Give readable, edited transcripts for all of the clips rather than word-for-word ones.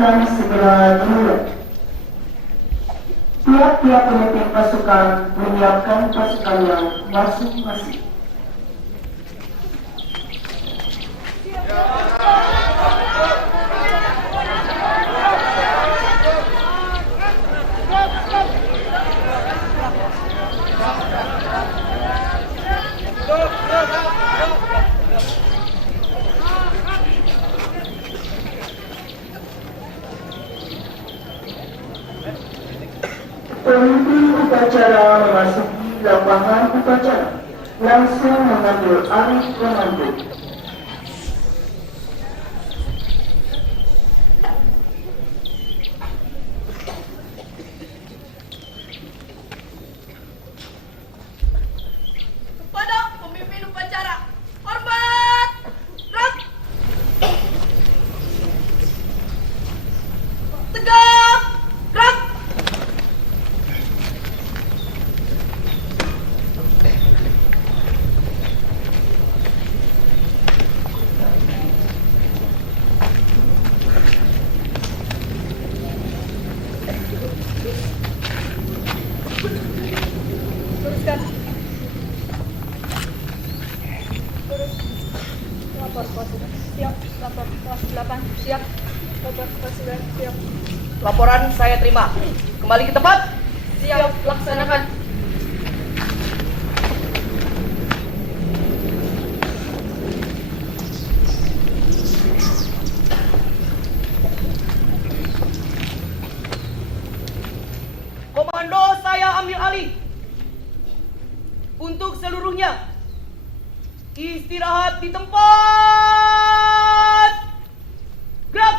akan segera dimulai. Tiap-tiap pemimpin pasukan menyiapkan pasukannya masing-masing. Pemimpin upacara memasuki lapangan upacara, langsung mengambil alih komando. Kepada pemimpin upacara, hormat, gerak, tegak, gerak. Teruskan. Terus. Lapor pos 9. Siap. Lapor pos 8. Siap. Lapor pos 9. Siap. Laporan saya terima. Kembali ke tempat. Siap. Laksanakan. Komando saya ambil alih. Untuk seluruhnya, istirahat di tempat. Gerak.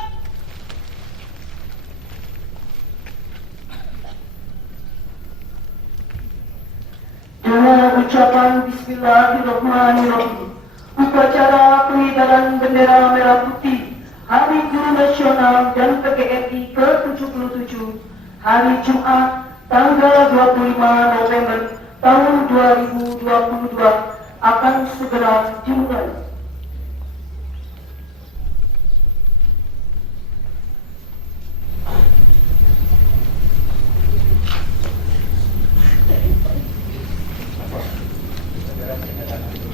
Dengan ucapan Bismillahirrahmanirrahim, upacara pengibaran bendera merah putih Hari Guru Nasional dan PGRI ke-77 hari Jumat tanggal 25 November tahun 2022 akan segera dimulai.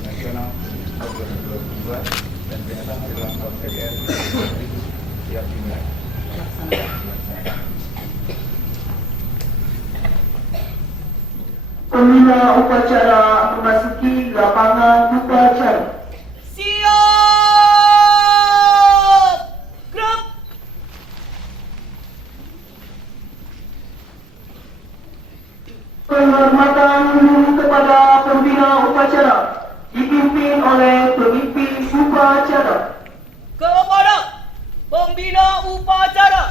Nasional 2022 dan peringatan hari ulang tahun PGRI siap dimulai. Pembina upacara memasuki lapangan upacara. Siap. Gerak. Penghormatan kepada pembina upacara dipimpin oleh pemimpin upacara. Kepada pembina upacara,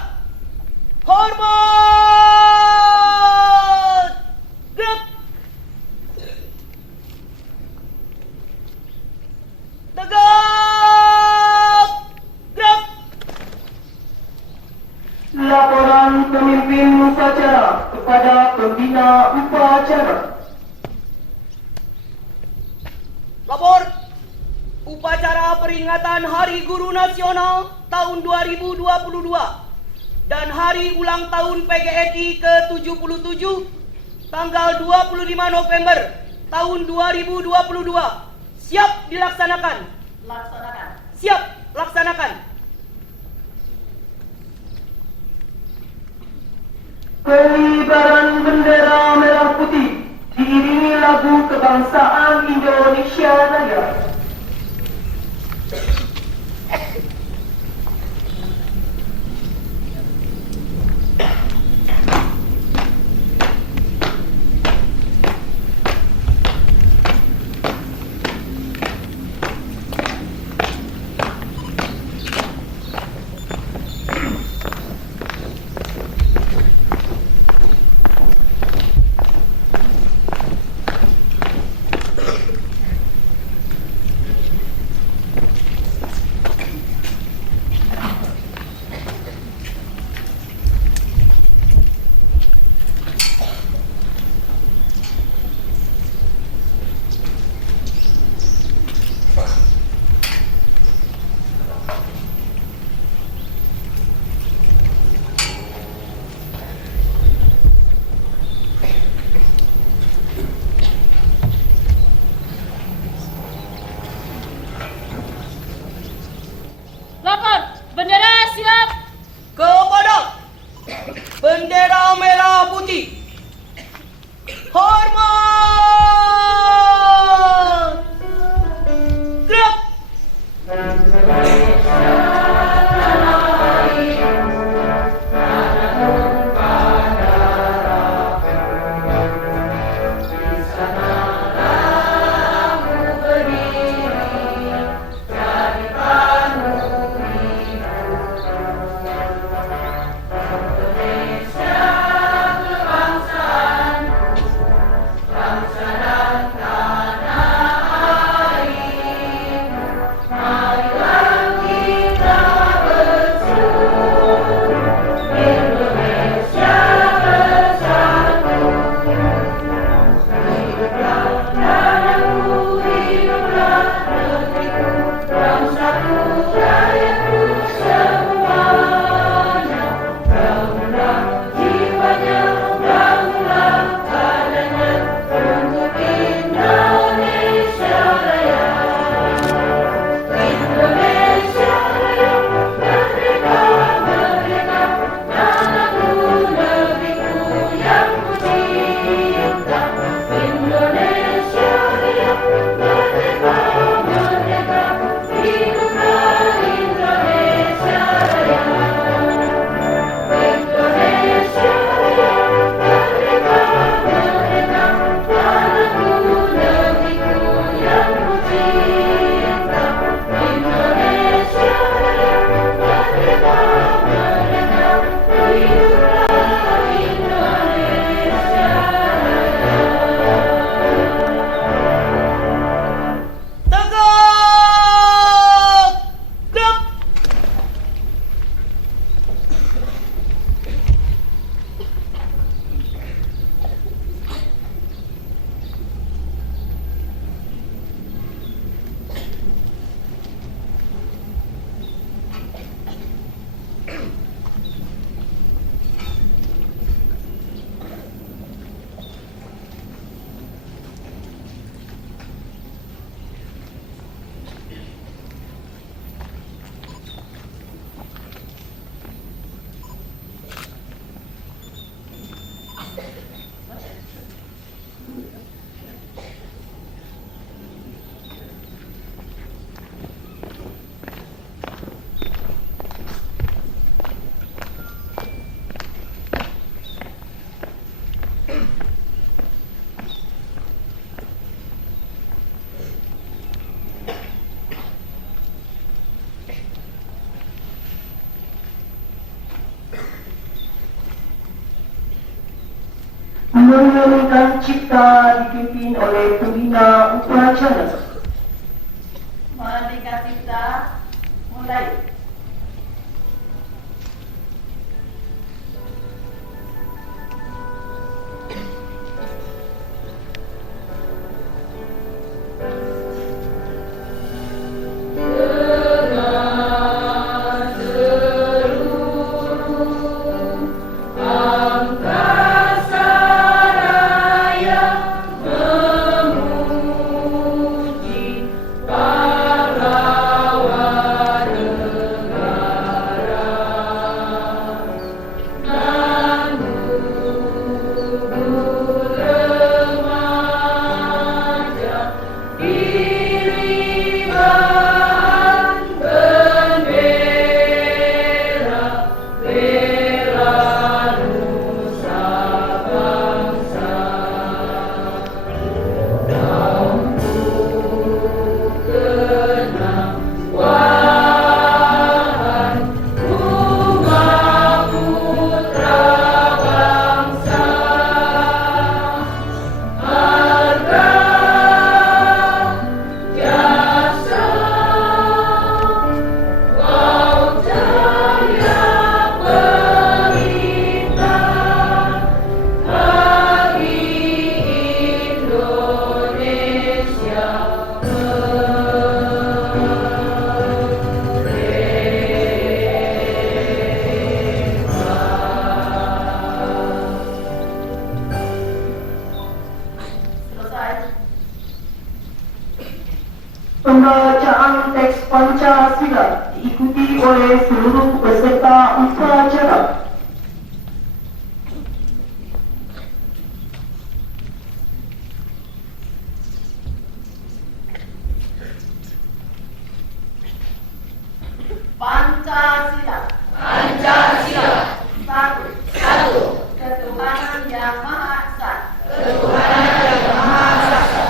hormat. Gerak. Tegak. Gerak. Laporan pemimpin upacara kepada pembina upacara. Lapor. Upacara peringatan Hari Guru Nasional tahun 2022 dan Hari Ulang Tahun PGRI ke-77 tanggal 25 November tahun 2022 siap dilaksanakan. Laksanakan. Siap laksanakan. Pengibaran bendera merah putih diiringi lagu kebangsaan Indonesia Raya. Menyanyikan cipta dipimpin oleh pembina upacara. Merdeka Cipta, mulai. Pembacaan teks Pancasila diikuti oleh seluruh peserta upacara. Pancasila. Pancasila. Satu. Satu. Ketuhanan Yang Maha Esa. Ketuhanan yang Maha Esa.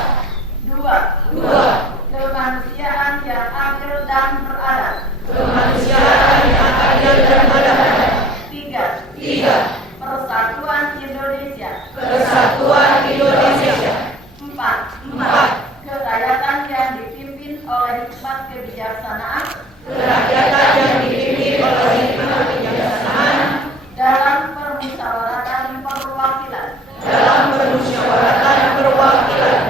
Dua. Dua. Kemanusiaan yang adil dan beradab. Kemanusiaan yang adil dan beradab. Tiga. Tiga. Persatuan Indonesia. Persatuan Indonesia. Empat. Empat. Kerakyatan yang dipimpin oleh hikmat kebijaksanaan Kerakyatan yang dipimpin oleh hikmat kebijaksanaan dalam permusyawaratan perwakilan. dalam permusyawaratan perwakilan.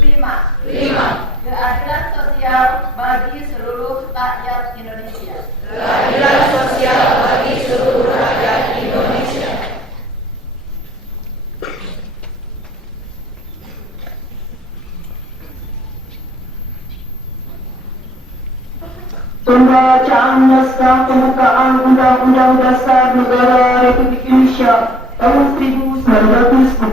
Lima. Lima. Keadilan sosial bagi seluruh rakyat Indonesia. Keadilan sosial bagi seluruh rakyat Indonesia. Pembacaan naskah pembukaan Undang-Undang Dasar Negara Republik Indonesia tahun 1945.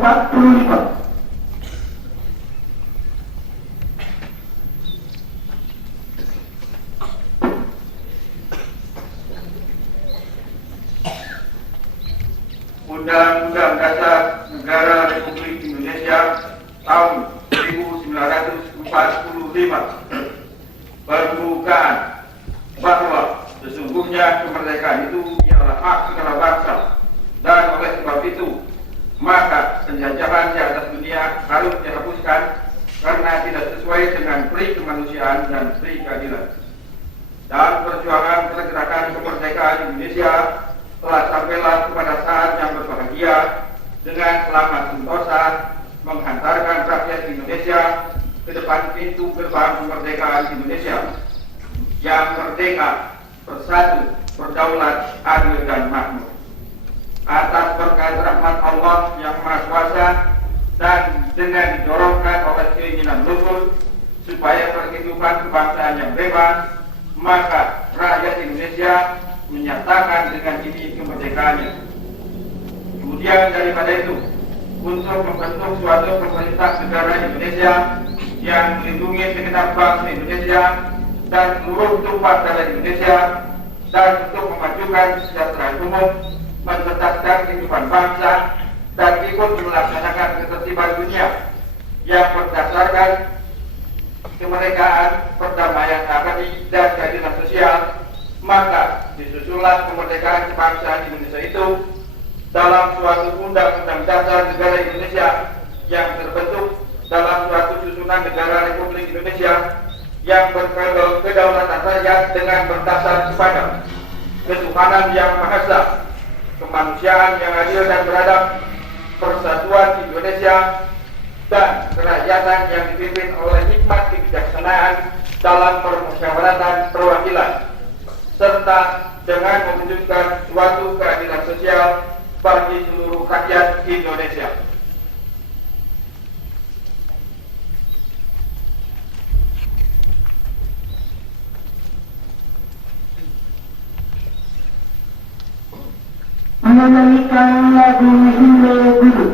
Undang-Undang Dasar Negara Republik Indonesia tahun 1945 berbukaan bahwa sesungguhnya kemerdekaan itu ialah hak segala bangsa, dan oleh sebab itu maka penjajahan di atas dunia harus dihapuskan karena tidak sesuai dengan pri kemanusiaan dan pri keadilan. Dan perjuangan pergerakan kemerdekaan Indonesia telah sampailah kepada saat yang berbahagia dengan selamat sentosa menghantarkan rakyat Indonesia ke depan pintu gerbang kemerdekaan Indonesia yang merdeka, bersatu, berdaulat, adil dan makmur. Atas berkat rahmat Allah yang Maha Kuasa dan dengan didorongkan oleh keinginan luhur supaya berkehidupan kebangsaan yang bebas, maka rakyat Indonesia menyatakan dengan ini kemerdekaannya. Kemudian daripada itu, untuk membentuk suatu pemerintah negara Indonesia yang melindungi segenap bangsa Indonesia dan seluruh tumpah darah Indonesia, dan untuk memajukan kesejahteraan umum, mencerdaskan kehidupan bangsa, dan ikut melaksanakan ketertiban dunia yang berdasarkan kemerdekaan, perdamaian abadi, dan keadilan sosial. Maka disusunlah kemerdekaan bangsa Indonesia itu dalam suatu undang-undang dasar negara Indonesia yang terbentuk dalam suatu susunan negara Republik Indonesia yang berkedaulatan rakyat dengan berdasar kepada ketuhanan yang Maha Esa, kemanusiaan yang adil dan beradab, persatuan Indonesia, dan kerakyatan yang dipimpin oleh hikmat kebijaksanaan dalam permusyawaratan perwakilan, serta dengan mewujudkan suatu keadilan sosial bagi seluruh rakyat Indonesia. Menyanyikan lagu Himne Guru.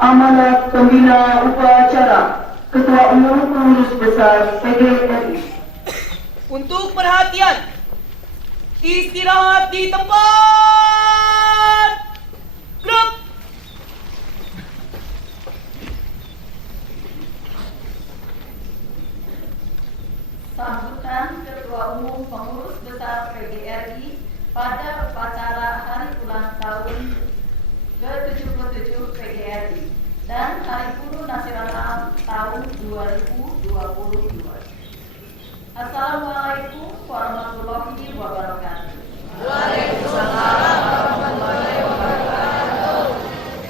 Amanat Pembina Upacara Ketua Umum Pengurus Besar PGRI. Untuk perhatian, istirahat di tempat. Gerak. Sambutan Ketua Umum Pengurus Besar PGRI pada upacara Hari Ulang Tahun ke-77 PGRI dan Hari Guru Nasional tahun 2022. Assalamualaikum warahmatullahi wabarakatuh. Waalaikumsalam warahmatullahi wabarakatuh.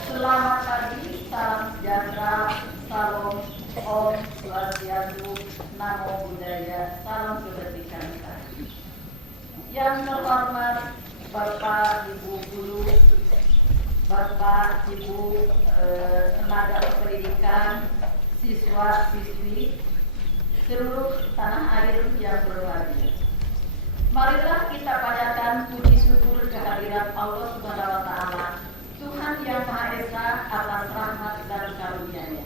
Selamat pagi, salam sejahtera, salam Om Swastiastu, Namo Buddhaya, salam kebajikan. Yang terhormat Bapak Ibu Guru, Bapak Ibu tenaga pendidikan, siswa-siswi, seluruh tanah air yang berbahagia. Marilah kita panjatkan puji syukur kehadirat Allah Subhanahu wa Ta'ala, Tuhan yang Maha Esa atas rahmat dan karunia-Nya.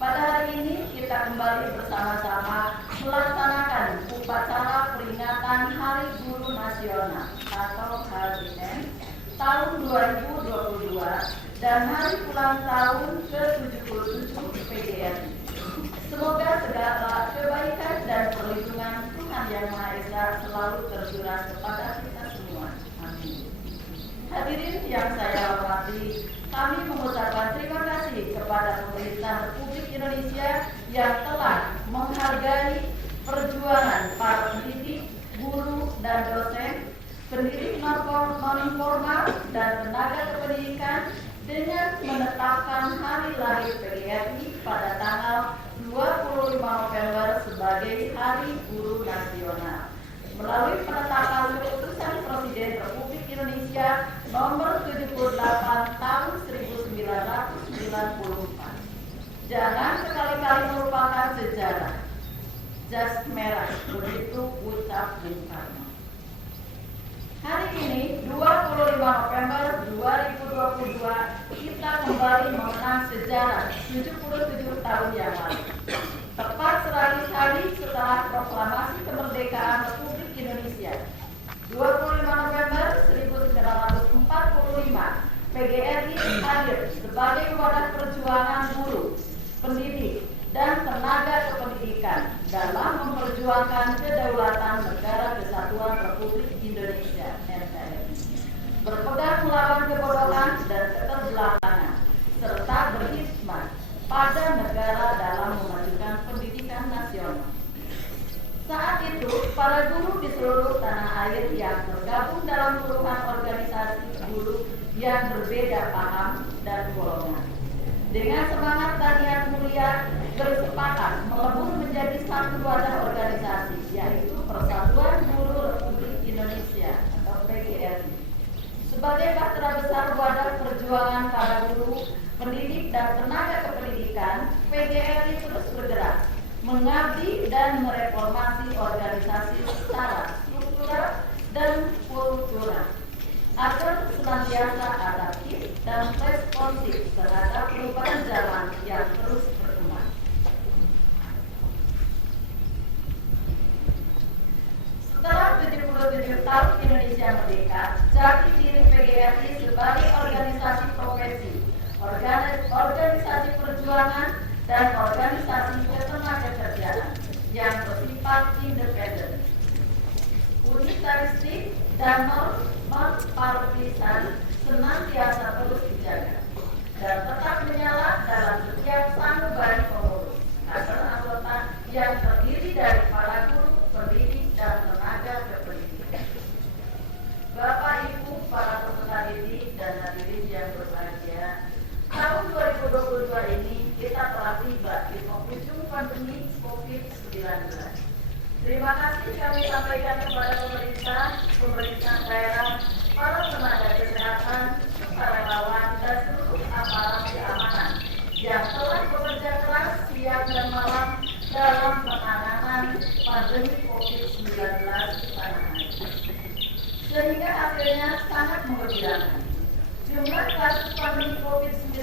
Pada hari ini kita kembali bersama-sama melaksanakan upacara peringatan Hari Guru Nasional atau HGN tahun 2022 dan Hari Ulang Tahun ke-77 PGRI. Semoga segala kebaikan dan perlindungan Tuhan Yang Maha Esa selalu tercurah kepada kita semua. Amin. Hadirin yang saya hormati, kami mengucapkan terima kasih kepada pemerintah Republik Indonesia yang telah menghargai perjuangan para pendidik, guru, dan dosen, pendiri non-formal dan tenaga kependidikan dengan menetapkan hari lahir PGRI pada tanggal 25 November sebagai Hari Guru Nasional melalui penetapan Keputusan Presiden Republik Indonesia Nomor 78 Tahun 1994. Jangan sekali-kali melupakan sejarah. Jas merah, begitu ucap Bung Karno. Hari ini, 25 November 2022, kita kembali mengenang sejarah 77 tahun yang lalu. Tepat 100 hari setelah proklamasi kemerdekaan Republik Indonesia, 25 November 1945, PGRI hadir sebagai wadah perjuangan guru, pendidik, dan tenaga kependidikan dalam memperjuangkan kedaulatan Negara Kesatuan Republik Indonesia (NKRI), berpegang melawan kebodohan dan keterbelakangan, serta berkhidmat pada negara dalam memajukan pendidikan nasional. Saat itu, para guru di seluruh tanah air yang tergabung dalam puluhan organisasi guru yang berbeda paham dan golongan, dengan semangat dan niat mulia bersepakat melebur menjadi satu wadah organisasi, yaitu Persatuan Guru Republik Indonesia atau PGRI. Sebagai bahtera besar wadah perjuangan para guru, pendidik dan tenaga kependidikan, PGRI terus bergerak mengabdi dan mereformasi organisasi secara struktural dan kultural agar senantiasa adaptif dan responsif terhadap perubahan zaman yang terus berkembang. Setelah 77 tahun Indonesia merdeka, jati diri PGRI sebagai organisasi profesi, organisasi perjuangan, dan organisasi ketenagakerjaan yang bersifat independen, unitaristik, dan non-partisan senantiasa terus dijaga dan tetap menyala dalam setiap sanubari pengurus agar anggota yang terdiri dari para guru, pendidik, dan tenaga kependidikan. Bapak Ibu para peserta didik dan hadirin yang berbahagia, tahun 2022 ini kita telah tiba di penghujung pandemi COVID-19. Terima kasih kami sampaikan kepada pemerintah daerah, para tenaga kesehatan, sukarelawan, dan seluruh aparat keamanan yang telah bekerja keras siang dan malam dalam penanganan pandemi COVID-19 di tanah air. Sehingga hasilnya sangat menggembirakan. Jumlah kasus pandemi COVID-19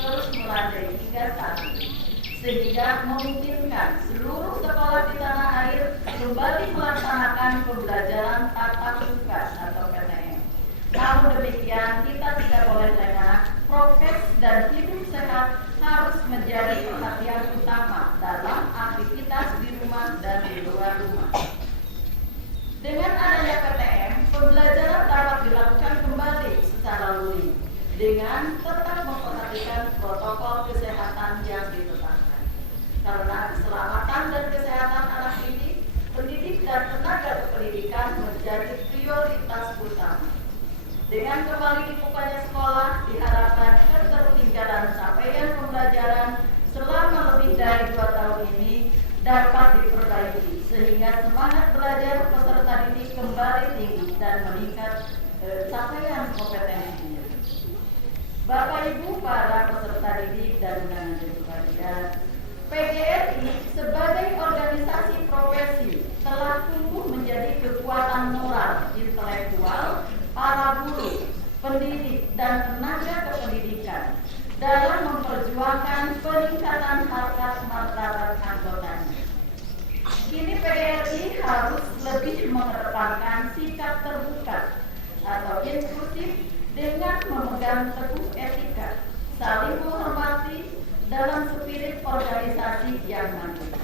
terus melandai hingga saat ini, sehingga memungkinkan seluruh sekolah di tanah air kembali melaksanakan pembelajaran tatap muka atau PTM. Namun demikian, kita tidak boleh lengah. Prokes dan hidup sehat harus menjadi perhatian utama dalam aktivitas di rumah dan di luar rumah. Dengan adanya PTM, pembelajaran dapat dilakukan kembali secara luring dengan tetap memperhatikan protokol kesehatan yang ditetapkan. Karena keselamatan dan kesehatan anak didik, pendidik, dan tenaga kependidikan menjadi prioritas utama. Dengan kembali dibukanya sekolah, diharapkan ketertinggalan capaian pembelajaran selama lebih dari 2 tahun ini dapat diperbaiki, sehingga semangat belajar peserta didik kembali tinggi dan meningkat capaian kompetensinya. Bapak Ibu para peserta didik dan undangan berbahagia, PGRI sebagai organisasi profesi telah tumbuh menjadi kekuatan moral, intelektual, para guru, pendidik, dan tenaga kependidikan dalam memperjuangkan peningkatan harkat martabat anggotanya. Kini PGRI harus lebih mengedepankan sikap terbuka atau inklusif dengan memegang teguh etika, saling menghormati dalam spirit organisasi yang mandiri,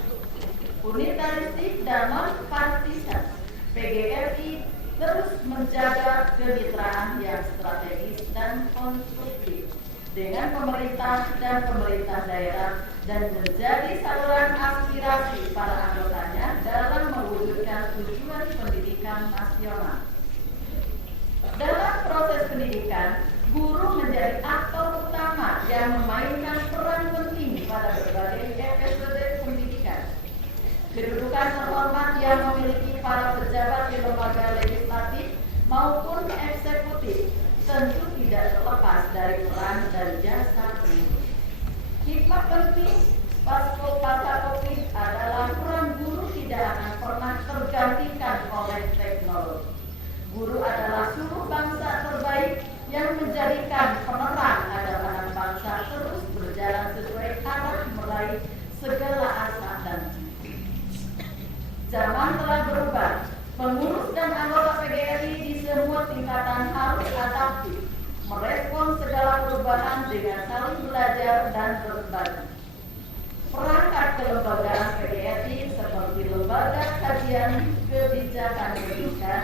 unitaristik dan non-partisan. PGRI terus menjaga kemitraan yang strategis dan konstruktif dengan pemerintah dan pemerintah daerah dan menjadi saluran aspirasi para anggotanya dalam mewujudkan tujuan pendidikan nasional. pendidikan, guru menjadi aktor utama yang memainkan peran penting pada berbagai episode pendidikan. Kedudukan terhormat yang memiliki para pejabat di lembaga legislatif maupun eksekutif tentu tidak terlepas dari peran dan jasa pendidik. Hikmah penting pasca COVID adalah peran guru tidak akan pernah tergantikan oleh teknologi. Guru adalah suruh bangsa terbaik yang menjadikan penerang agar bangsa terus berjalan sesuai arah meraih segala asa dan mimpi. Zaman telah berubah. Pengurus dan anggota PGRI di semua tingkatan harus adaptif, merespon segala perubahan dengan saling belajar dan berbagi. Perangkat kelembagaan PGRI seperti Lembaga Kajian Kebijakan Pendidikan,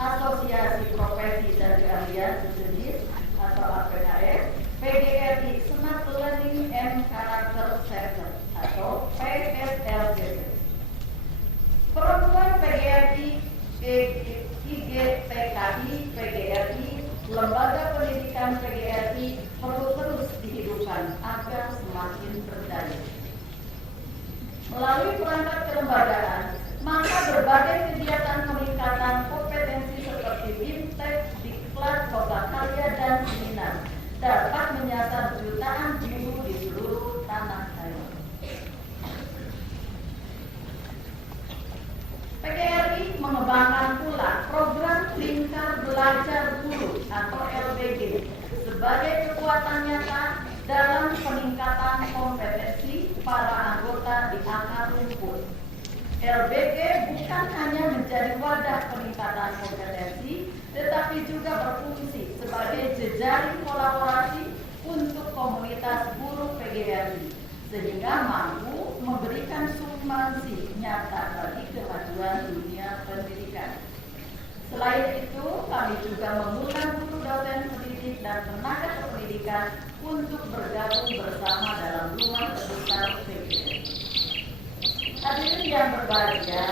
Asosiasi Profesi dan Keahlian Sejenis atau APKS, PGRI Smart Learning and Character Center atau PSLCC. Perempuan PGRI, IGPKI, PGRI, Lembaga Pendidikan PGRI perlu terus dihidupkan agar semakin berdaya. Melalui perangkat kelembagaan, maka berbagai kegiatan peningkatan kompetensi seperti BIMTEK, Diklat, Lomba Karya, dan seminar dapat menyasar jutaan guru di seluruh tanah air. PGRI mengembangkan pula program Lingkar Belajar Guru atau LBG sebagai kekuatan nyata dalam peningkatan kompetensi para anggota di akar rumput. LBG bukan hanya menjadi wadah peningkatan kompetensi, tetapi juga berfungsi sebagai jejaring kolaborasi untuk komunitas guru PGRI, sehingga mampu memberikan sumbangsi nyata bagi kemajuan dunia pendidikan. Selain itu, kami juga mengundang guru, dosen pendidik, dan tenaga kependidikan untuk bergabung bersama dalam rumah terbesar PGRI. Hadirin yang berbahagia,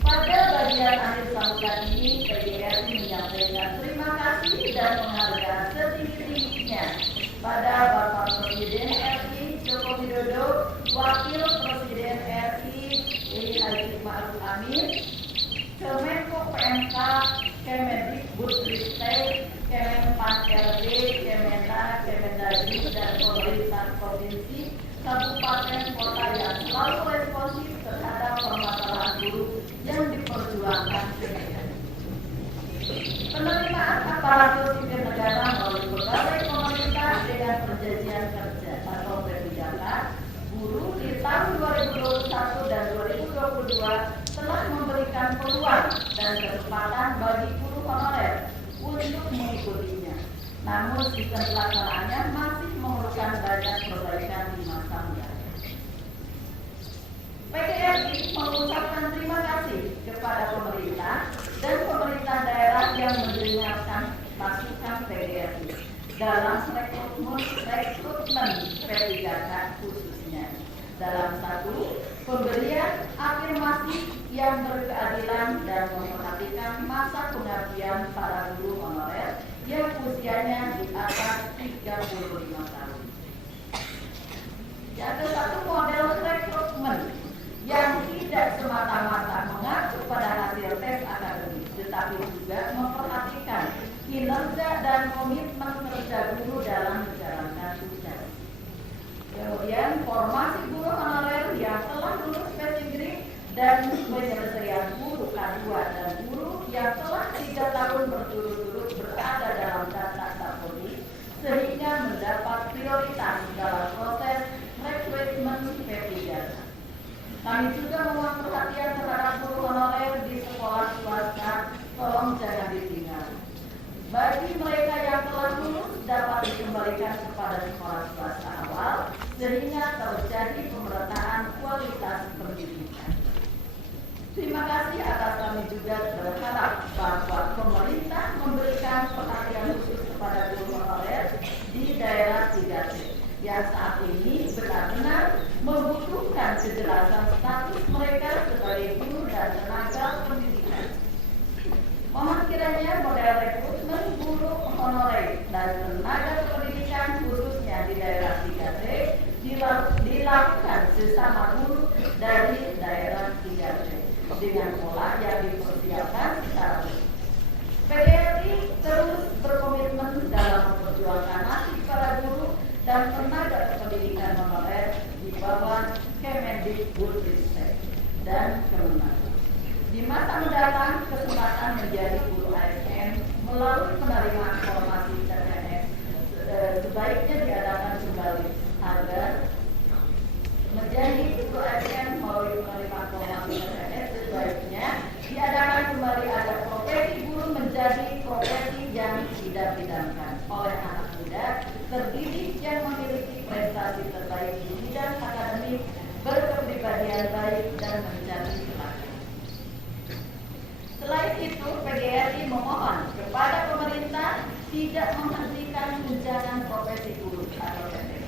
pada bagian akhir sambutan ini PGRI menyampaikan terima kasih dan penghargaan setinggi-tingginya pada Bapak Presiden RI Joko Widodo, Wakil Presiden RI Haji Ma'ruf Amin, Kemenko PMK, Kemendikbudristek, Kemenpan RD, Kementan, Kemendagri, dan pemerintah provinsi, kabupaten, kota yang selalu responsif terhadap permasalahan guru yang diperjuangkan PGRI. Penerimaan aparatur sipil negara melalui pegawai pemerintah dengan perjanjian kerja atau PPJK guru di tahun 2021 dan 2022 telah memberikan peluang dan kesempatan bagi guru honorer untuk mengikutinya. Namun sistem pelaksanaannya masih memerlukan banyak perbaikan di masa mendatang. PGRI mengucapkan terima kasih kepada pemerintah dan pemerintah daerah yang mendengarkan masukan PGRI dalam rekrutmen P3K khususnya. Dalam satu, pemberian afirmasi yang berkeadilan dan memperhatikan masa pengabdian para guru honorer yang usianya di atas 35 tahun. Ada satu model rekrutmen yang tidak semata-mata mengacu pada hasil tes akademik, tetapi juga memperhatikan kinerja dan komitmen kerja guru dalam menjalankan tugas. Kemudian formasi guru honorer yang telah lulus pedigri dan penyelesaian guru K2 dan guru yang telah 3 tahun berturut-turut berada dalam daftar Kapolri sehingga mendapat prioritas dalam proses rekrutmen P3K. Kami juga memohon perhatian terhadap guru honorer di sekolah swasta, tolong jangan ditinggal. Bagi mereka yang telah lulus dapat dikembalikan kepada sekolah swasta awal sehingga terjadi pemerataan kualitas pendidikan. Terima kasih atas kami juga berharap bahwa pemerintah memberikan perhatian khusus kepada guru honorer di daerah 3T yang saat ini benar-benar membutuhkan kejelasan status mereka sebagai guru dan tenaga pendidikan. Mohon kiranya model rekrutmen guru honorer Kemendikbudristek dan Kemenang. Di masa mendatang, kesempatan menjadi guru ASN melalui penerimaan formasi CPNS sebaiknya diadakan kembali agar menjadi guru ASN melalui penerimaan formasi CPNS sebaiknya diadakan kembali agar profesi guru menjadi profesi yang tidak didamkan oleh anak muda terdidik yang memiliki prestasi terbaik di bidang akademik, berkepribadian baik dan menjadi pelajar. Selain itu, PGRI memohon kepada pemerintah tidak menghentikan tunjangan profesi guru atau PPG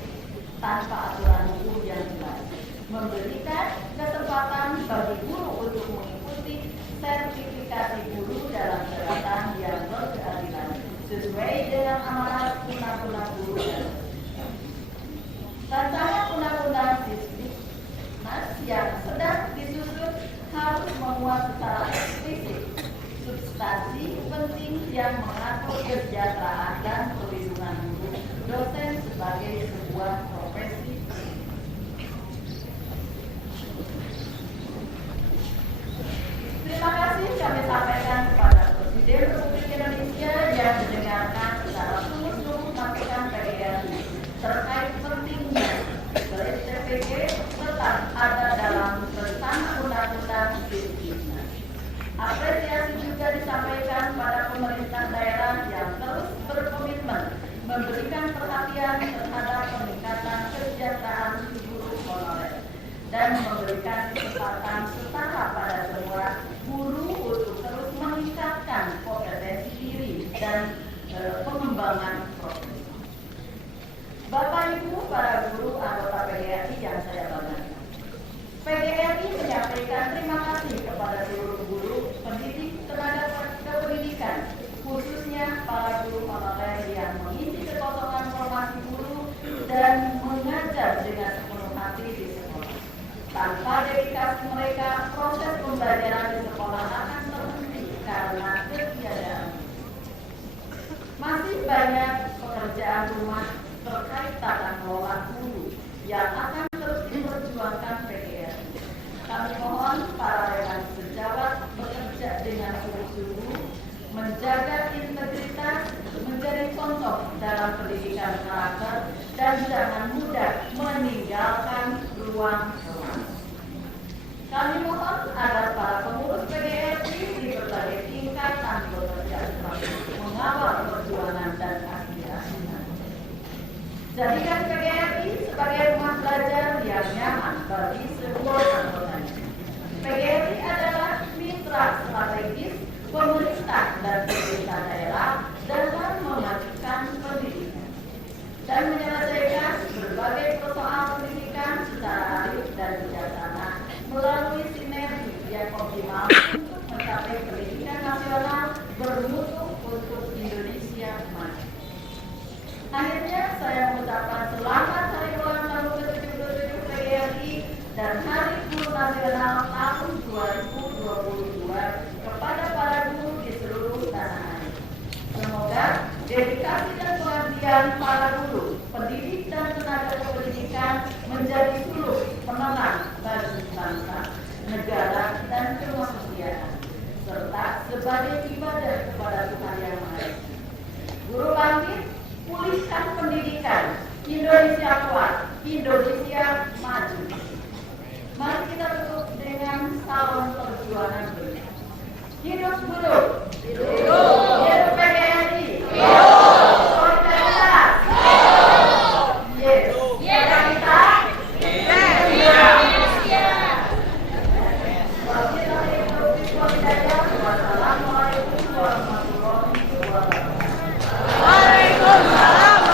tanpa aturan hukum yang jelas, memberikan kesempatan bagi guru untuk mengikuti sertifikasi guru dalam jabatan yang berkeadilan sesuai dengan amanat undang-undang guru dan rancangan undang-undang Sisdiknas yang sedang disusun harus memuat secara eksplisit substansi penting yang mengatur kesejahteraan dan perlindungan guru dosen sebagai sebuah profesi. Terima kasih kami sampaikan kepada Presiden Republik Indonesia yang mendengarkan secara sungguh-sungguh masukan PGRI terkait pentingnya TPG tetap ada dalam rencana undang-undang Sisdiknas. Apresiasi juga disampaikan pada pemerintah daerah yang terus berkomitmen memberikan perhatian terhadap peningkatan kesejahteraan guru honorer dan memberikan kesempatan setara pada semua guru untuk terus meningkatkan kompetensi diri dan pengembangan profesi. Bapak Ibu para guru anggota PGRI yang saya banggakan, PGRI menyampaikan terima kasih kepada seluruh guru, pendidik, tenaga kependidikan, khususnya para guru honorer yang mengisi kekosongan formasi guru dan mengajar dengan sepenuh hati di sekolah. Tanpa dedikasi mereka, proses pembelajaran di sekolah akan terhenti karena ketiadaan. Masih banyak pekerjaan rumah terkait tata kelola guru yang akan terus diperjuangkan PGRI. Kami mohon para rekan sejawat bekerja dengan sungguh-sungguh, menjaga integritas, menjadi contoh dalam pendidikan karakter, dan jangan mudah meninggalkan ruang kelas. Kami mohon agar para pengurus PGRI di berbagai tingkatan bekerja keras mengawal perjuangan dan aspirasi. Jadikan PGRI sebagai rumah belajar yang nyaman bagi semua anggotanya. PGRI adalah mitra strategis pemerintah dan pemerintah daerah dalam memajukan pendidikan dan menyelesaikan berbagai persoalan pendidikan secara arif dan bijaksana melalui sinergi yang optimal untuk mencapai pendidikan nasional bermutu untuk Indonesia maju. Akhirnya saya mengucapkan selamat Hari Ulang Tahun ke-77 PGRI dan Hari Guru Nasional tahun 2022 kepada para guru di seluruh tanah air. Semoga dedikasi dan pengabdian para guru, pendidik dan tenaga kependidikan menjadi suluh penenang bagi bangsa, negara dan kemanusiaan, serta sebagai ibadah kepada Tuhan Yang Maha Esa. Guru bangkit, pulihkan pendidikan, Indonesia kuat, Indonesia maju. Mari kita tutup dengan salam perjuangan bersama. Hidup guru, hidup PGRI, solidaritas, kita Indonesia. Wassalamualaikum warahmatullahi wabarakatuh. Waalaikumsalam.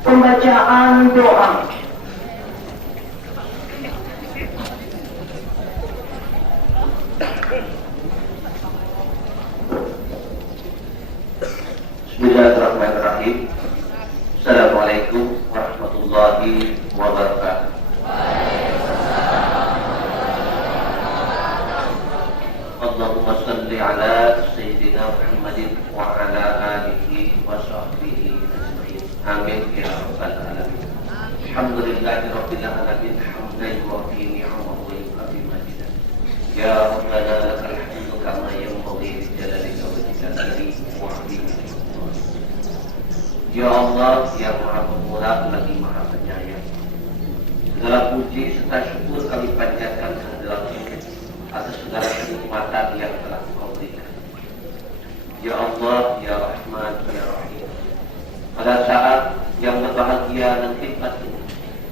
Pembacaan doa. Bismillahirrahmanirrahim. Assalamualaikum warahmatullahi wabarakatuh. Allahumma salli ala Sayyidina Muhammadin wa ala alihi wa sahbihi ajma'in. Amin ya rabbal alamin. Alhamdulillahi rabbil alamin. Hamdan yuwafi ni'amahu wa yukafi majidah. Ya Rabbana lakal hamdu kama yanbaghi li jalalika wa jalali wajhika. Ya Allah yang Maha Pemurah lagi Maha Penyayang, segala puji serta syukur kami panjatkan kehadiratmu atas segala kenikmatan yang telah Kau berikan. Ya Allah, Ya Rahman, Ya Rahim. Pada saat yang berbahagia dan khidmat ini,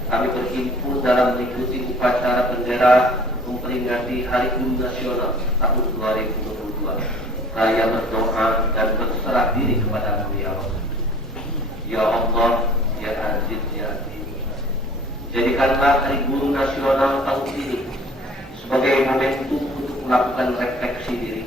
kami berhimpun dalam mengikuti upacara bendera memperingati Hari Guru Nasional tahun 2022. Saya berdoa dan berserah diri kepada-Mu ya Allah. Ya Allah, Ya Aziz, Ya Aziz, jadikanlah Hari Guru Nasional tahun ini sebagai momentum untuk melakukan refleksi diri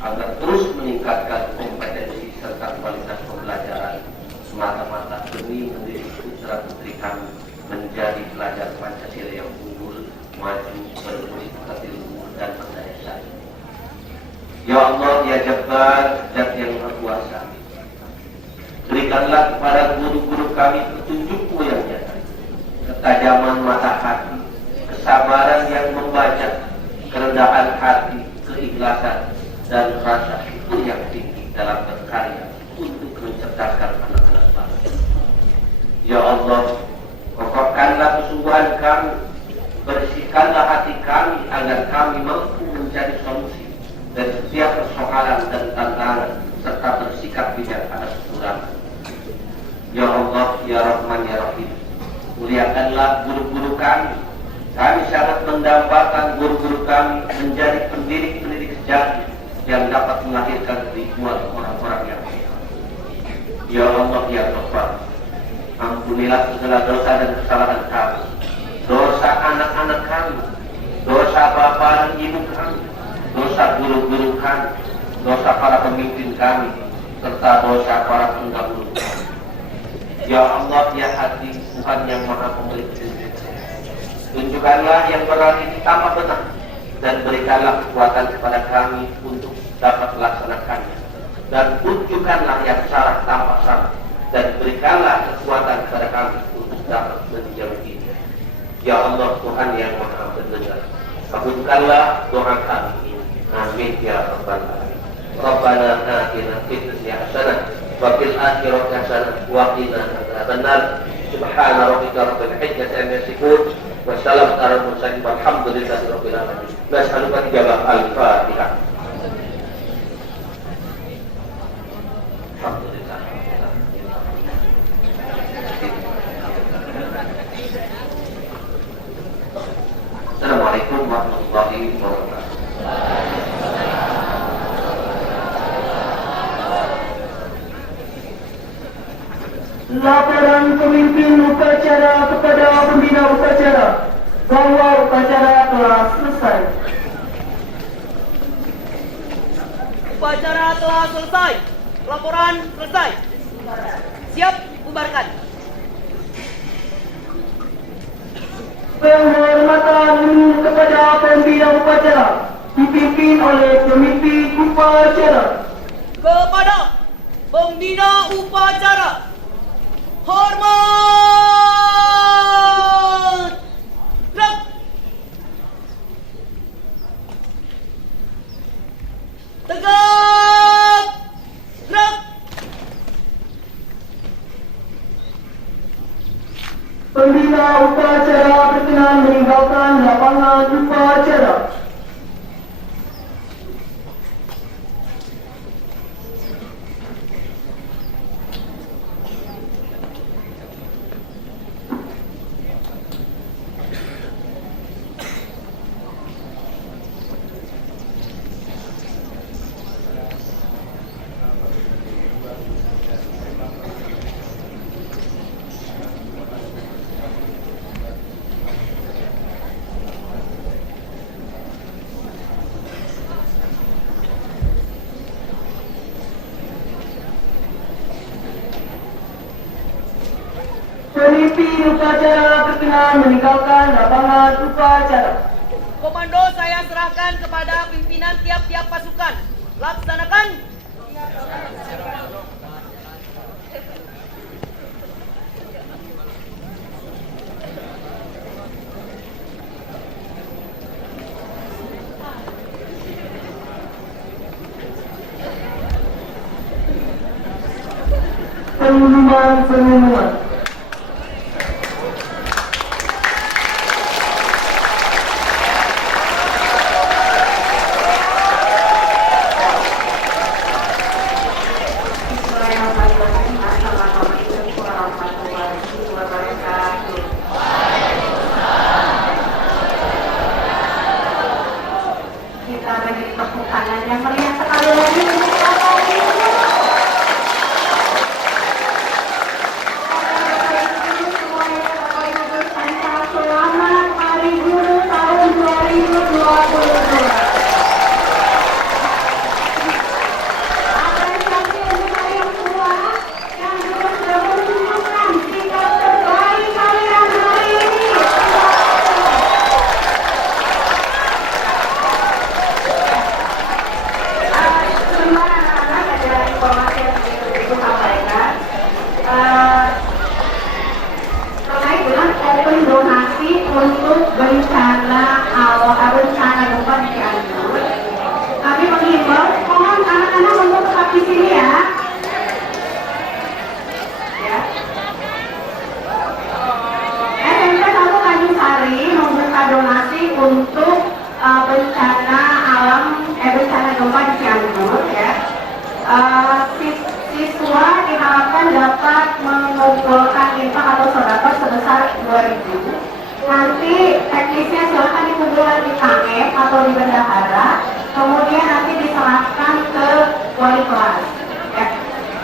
agar terus meningkatkan kompetensi serta kualitas pembelajaran semata-mata demi mendidik putra putri kami menjadi pelajar Pancasila yang unggul, maju, berkualitas ilmu dan berdaya saing. Ya Allah, Ya Jabbar, Zat yang Maha Kuasa, berikanlah kepada guru-guru kami petunjuk-Mu yang nyata, ketajaman mata hati, kesabaran yang membaca, kerendahan hati, keikhlasan, dan rasa syukur yang tinggi dalam berkarya untuk mencerdaskan anak-anak bangsa. Ya Allah, kokohkanlah kesungguhan kami, bersihkanlah hati kami agar kami mampu mencari solusi dari setiap persoalan dan tantangan serta bersikap bijak atas kekurangan. Ya Allah, Ya Rahman, Ya Rahim, muliakanlah guru-guru kami. Kami sangat mendambakan guru-guru kami menjadi pendidik-pendidik sejati yang dapat melahirkan ribuan orang-orang yang hebat. Ya Allah, Ya Ghaffar, ampunilah segala dosa dan kesalahan kami, dosa anak-anak kami, dosa bapak dan ibu kami, dosa guru-guru kami, dosa para pemimpin kami, serta dosa para pendahulu kami. Ya Allah, Ya Hadi, Tuhan yang Maha Pemberi petunjuk, tunjukkanlah yang benar ini tambah benar dan berikanlah kekuatan kepada kami untuk dapat melaksanakannya, dan tunjukkanlah yang salah tanpa salah dan berikanlah kekuatan kepada kami untuk dapat menjauhinya. Ya Allah, Tuhan yang Maha Mendengar, kabulkanlah doa kami ini. Amin ya rabbal alamin. Rabbana atina fid dunya hasanah wa fil akhirati hasanah wa qina adzabannar. Subhana rabbika rabbil izzati amma yasifun wa salamun alal mursalin walhamdulillahi rabbil alamin. Nas'aluka ijabah al-Fatihah. Alhamdulillah. Assalamualaikum warahmatullahi wabarakatuh. Laporan pemimpin upacara kepada pembina upacara bahwa upacara telah selesai. Upacara telah selesai. Laporan selesai. Siap, bubarkan. Penghormatan kepada pembina upacara dipimpin oleh komiti upacara. Kepada pembina upacara, hormat. Gerak. Tegak. Gerak. Pembina upacara berkenan meninggalkan lapangan upacara. Pemimpin upacara berkenan meninggalkan lapangan upacara. Komando saya serahkan kepada pimpinan tiap-tiap pasukan. Laksanakan. Pengumuman. Kita beri tepuk tangan yang meriah sekali lagi untuk Bapak Ibu. Semuanya Bapak Ibu bersantai selamat Hari Guru tahun 2022. Apresiasi untuk kalian semua yang juga sudah menunjukkan sikap terbaik kalian hari ini. Sebenarnya anak-anak ada informasi yang ingin Ibu sampaikan terkait dengan open donasi untuk bencana gempa di Cianjur. Kami menghimbau mohon anak-anak untuk tetap di sini ya. SMP 1 Tanjung Sari membuka donasi untuk bencana gempa di Cianjur ya. Siswa diharapkan dapat mengumpulkan infak atau sedekah sebesar 2.000. Nanti teknisnya silakan dikumpulkan di KM atau di bendahara, kemudian nanti diserahkan ke wali kelas ya.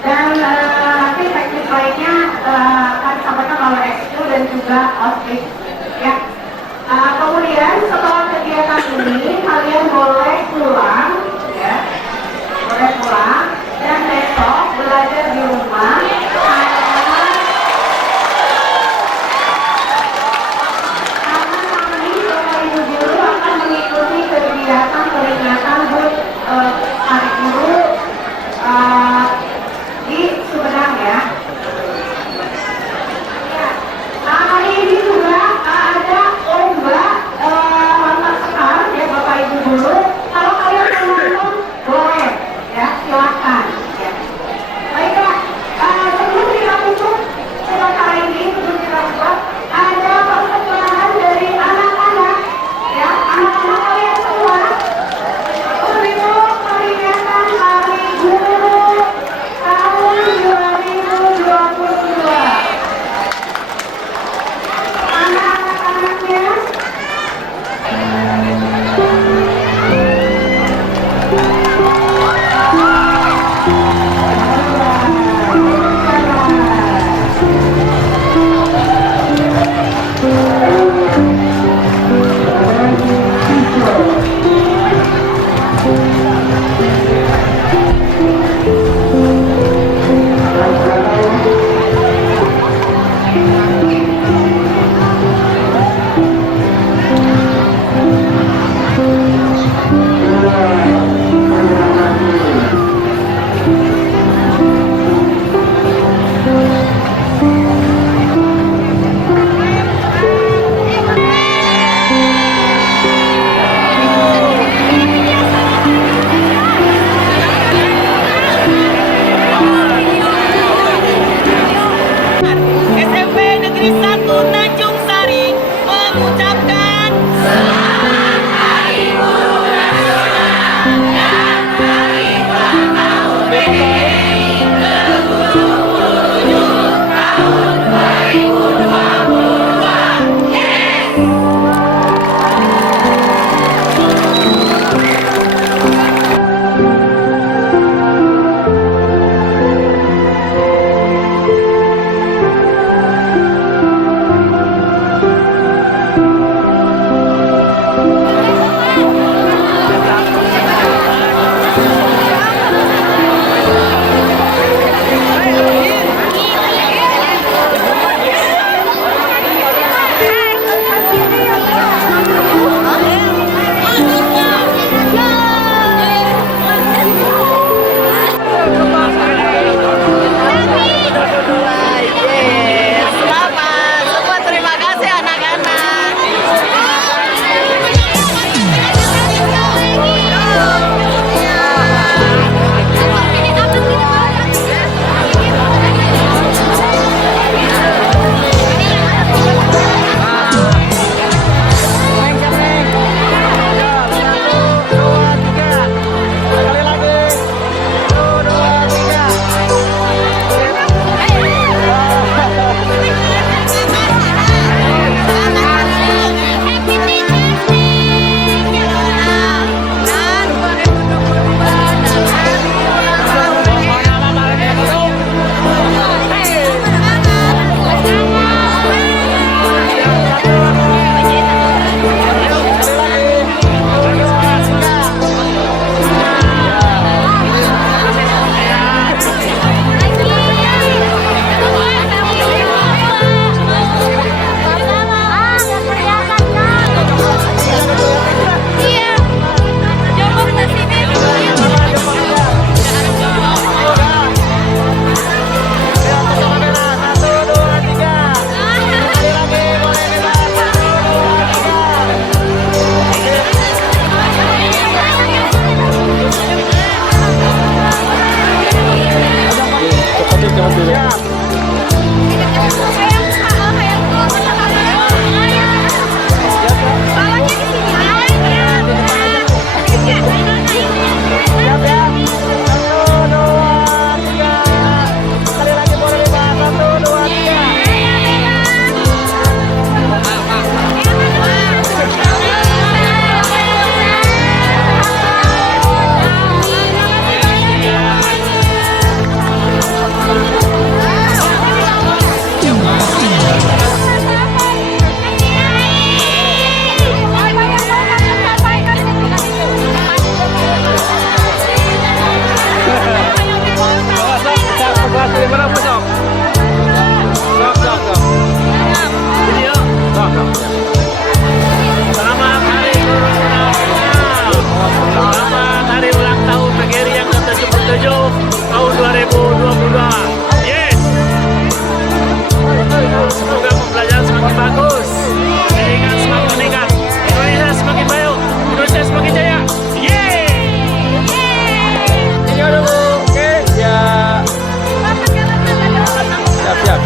Dan nanti teknis lainnya akan disampaikan oleh ekskul dan juga OSIS ya. Kemudian setelah kegiatan ini kalian boleh pulang ya, boleh pulang dan besok belajar di rumah karena kami Bapak Ibu guru akan mengikuti kegiatan peringatan HUT Hari Guru di Sumedang ya. Hari ini juga ada lomba lantar sekar ya Bapak Ibu guru. Kalau kalian menonton boleh ya, silahkan.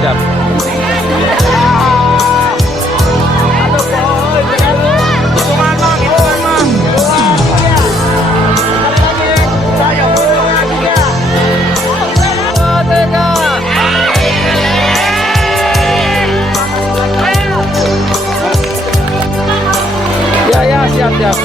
siap. Ya, siap. Siap.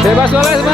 Bebas boleh.